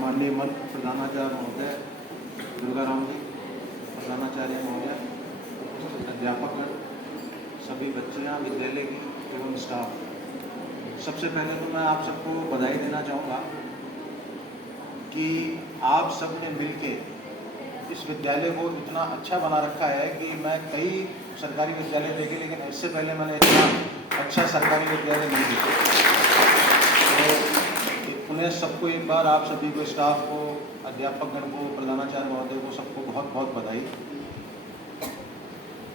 माननीय मंत्र प्रधानाचार्य महोदय दुर्गाराम जी, प्रधानाचार्य महोदय, अध्यापकगण, सभी बच्चियाँ, विद्यालय की एवं स्टाफ, सबसे पहले तो मैं आप सबको बधाई देना चाहूँगा कि आप सब ने मिलके इस विद्यालय को इतना अच्छा बना रखा है कि मैं कई सरकारी विद्यालय देखे, लेकिन इससे पहले मैंने इतना अच्छा सरकारी विद्यालय नहीं देखा। तो उन्हें सबको एक बार आप सभी को, स्टाफ को, अध्यापकगण को, प्रधानाचार्य महोदय को, सबको बहुत बहुत बधाई।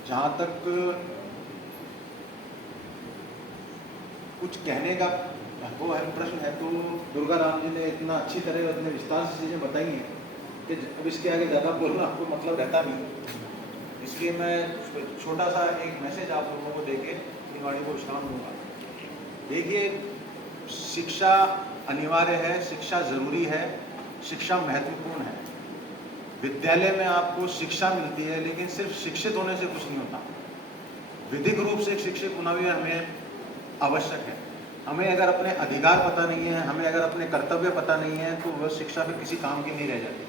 जहाँ तक कुछ कहने का वो है, प्रश्न है, तो दुर्गाराम जी ने इतना अच्छी तरह, इतने विस्तार से चीज़ें बताई हैं कि अब इसके आगे ज़्यादा बोलना आपको मतलब रहता नहीं। इसलिए मैं छोटा सा एक मैसेज आप लोगों को देके इन वाणी को विश्राम दूंगा। देखिए, शिक्षा अनिवार्य है, शिक्षा ज़रूरी है, शिक्षा महत्वपूर्ण है। विद्यालय में आपको शिक्षा मिलती है, लेकिन सिर्फ शिक्षित होने से कुछ नहीं होता। विधिक रूप से एक शिक्षित होना भी हमें आवश्यक है। हमें अगर अपने अधिकार पता नहीं है, हमें अगर अपने कर्तव्य पता नहीं है, तो वह शिक्षा फिर किसी काम की नहीं रह जाती।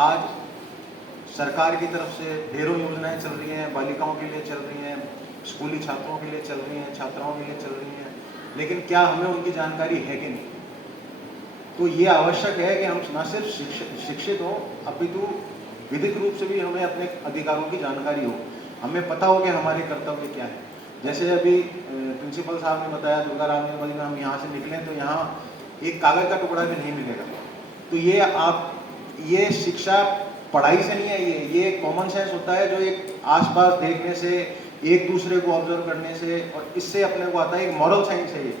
आज सरकार की तरफ से ढेरों योजनाएं चल रही हैं, बालिकाओं के लिए चल रही हैं, स्कूली छात्रों के लिए चल रही हैं, छात्राओं के लिए चल रही हैं, लेकिन क्या हमें उनकी जानकारी है कि नहीं? तो ये आवश्यक है कि हम न सिर्फ शिक्षित हों, अपितु विधिक रूप से भी हमें अपने अधिकारों की जानकारी हो, हमें पता हो कि हमारे कर्तव्य क्या है। जैसे अभी प्रिंसिपल साहब ने बताया, दुर्गाराम ने बताया, हम यहाँ से निकलें तो यहाँ एक कागज का टुकड़ा भी नहीं मिलेगा। तो ये शिक्षा पढ़ाई से नहीं है, ये कॉमन सेंस होता है, जो एक आसपास देखने से, एक दूसरे को ऑब्जर्व करने से, और इससे अपने को आता है। एक मॉरल साइंस है ये,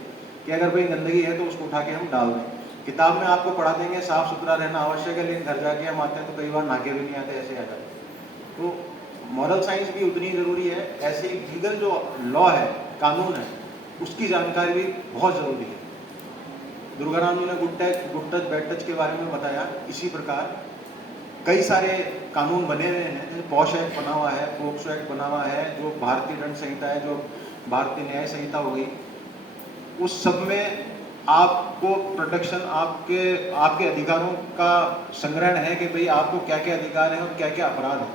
कि अगर कोई गंदगी है तो उसको उठा के हम डाल दें। किताब में आपको पढ़ा देंगे साफ सुथरा रहना आवश्यक है, लेकिन घर जाके हम आते हैं तो कई बार नाके भी नहीं आते, ऐसे आ जाते हैं। तो मॉरल साइंस भी उतनी ज़रूरी है। ऐसे ही लीगल जो लॉ है, कानून है, उसकी जानकारी भी बहुत ज़रूरी है। दुर्गाराम जी ने गुड टच बैड टच के बारे में बताया। इसी प्रकार कई सारे कानून बने हुए हैं, जैसे पॉश एक्ट बना हुआ है, पोक्सो एक्ट बना हुआ है, जो भारतीय दंड संहिता है, जो भारतीय न्याय संहिता हो गई, उस सब में आपको प्रोटेक्शन, आपके अधिकारों का संग्रहण है कि भाई आपको क्या क्या अधिकार हैं और क्या क्या अपराध है।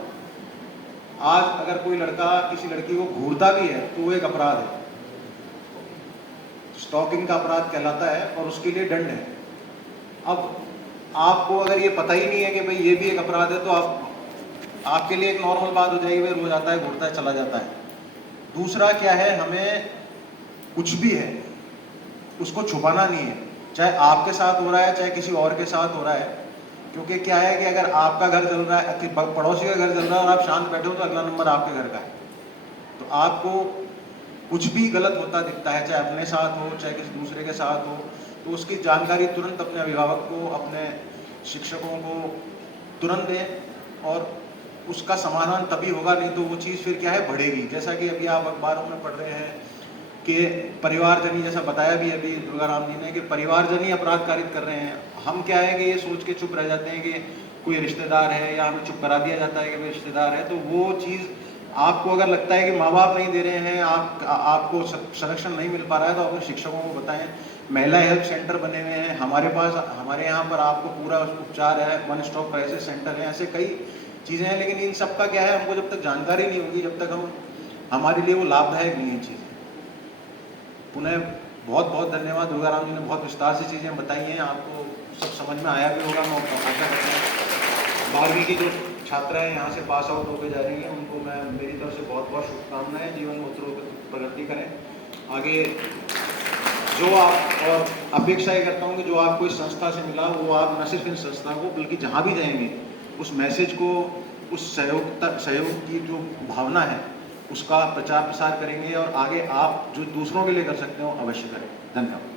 आज अगर कोई लड़का किसी लड़की को घूरता भी है तो वो एक अपराध है, स्टॉकिंग का अपराध कहलाता है, और उसके लिए दंड है। अब आपको अगर ये पता ही नहीं है कि भाई ये भी एक अपराध है, तो आपके लिए एक नॉर्मल बात हो जाएगी, भाई रोज आता है, घूरता है, चला जाता है। दूसरा क्या है, हमें कुछ भी है उसको छुपाना नहीं है, चाहे आपके साथ हो रहा है, चाहे किसी और के साथ हो रहा है। क्योंकि क्या है कि अगर आपका घर जल रहा है, पड़ोसी का घर जल रहा है और आप शांत बैठे हो, तो अगला नंबर आपके घर का है। तो आपको कुछ भी गलत होता दिखता है, चाहे अपने साथ हो, चाहे किसी दूसरे के साथ हो, तो उसकी जानकारी तुरंत अपने अभिभावक को, अपने शिक्षकों को तुरंत दें, और उसका समाधान तभी होगा, नहीं तो वो चीज़ फिर क्या है, बढ़ेगी। जैसा कि अभी आप अखबारों में पढ़ रहे हैं कि परिवारजनी, जैसा बताया भी अभी दुर्गाराम जी ने, कि परिवारजनी अपराध कारित कर रहे हैं। हम क्या है कि ये सोच के चुप रह जाते हैं कि कोई रिश्तेदार है, या हमें चुप करा दिया जाता है कि भाई रिश्तेदार है। तो वो चीज़ आपको अगर लगता है कि माँ बाप नहीं दे रहे हैं, आपको संरक्षण नहीं मिल पा रहा है, तो अपने शिक्षकों को बताएं। महिला हेल्प सेंटर बने हुए हैं हमारे यहाँ पर, आपको पूरा उपचार है, वन स्टॉप क्राइसिस सेंटर है, ऐसे कई चीज़ें हैं। लेकिन इन सब का क्या है, हमको जब तक जानकारी नहीं होगी, जब तक हमारे लिए वो लाभदायक नहीं है चीज़ें। पुनः बहुत बहुत धन्यवाद। दुर्गाराम जी ने बहुत विस्तार से चीज़ें बताई हैं, आपको सब समझ में आया भी होगा। मैं आशा करता हूँ 12वीं की जो छात्राएं यहाँ से पास आउट होकर जा रही हैं, उनको मैं मेरी तरफ से बहुत बहुत शुभकामनाएं। जीवन में उत्तरोत्तर प्रगति करें आगे। जो आप, और अपेक्षा ये करता हूँ कि जो आपको इस संस्था से मिला, वो आप न सिर्फ इन संस्था को, बल्कि जहाँ भी जाएंगे उस मैसेज को, उस सहयोग की जो भावना है, उसका प्रचार प्रसार करेंगे, और आगे आप जो दूसरों के लिए कर सकते हो अवश्य करें। धन्यवाद।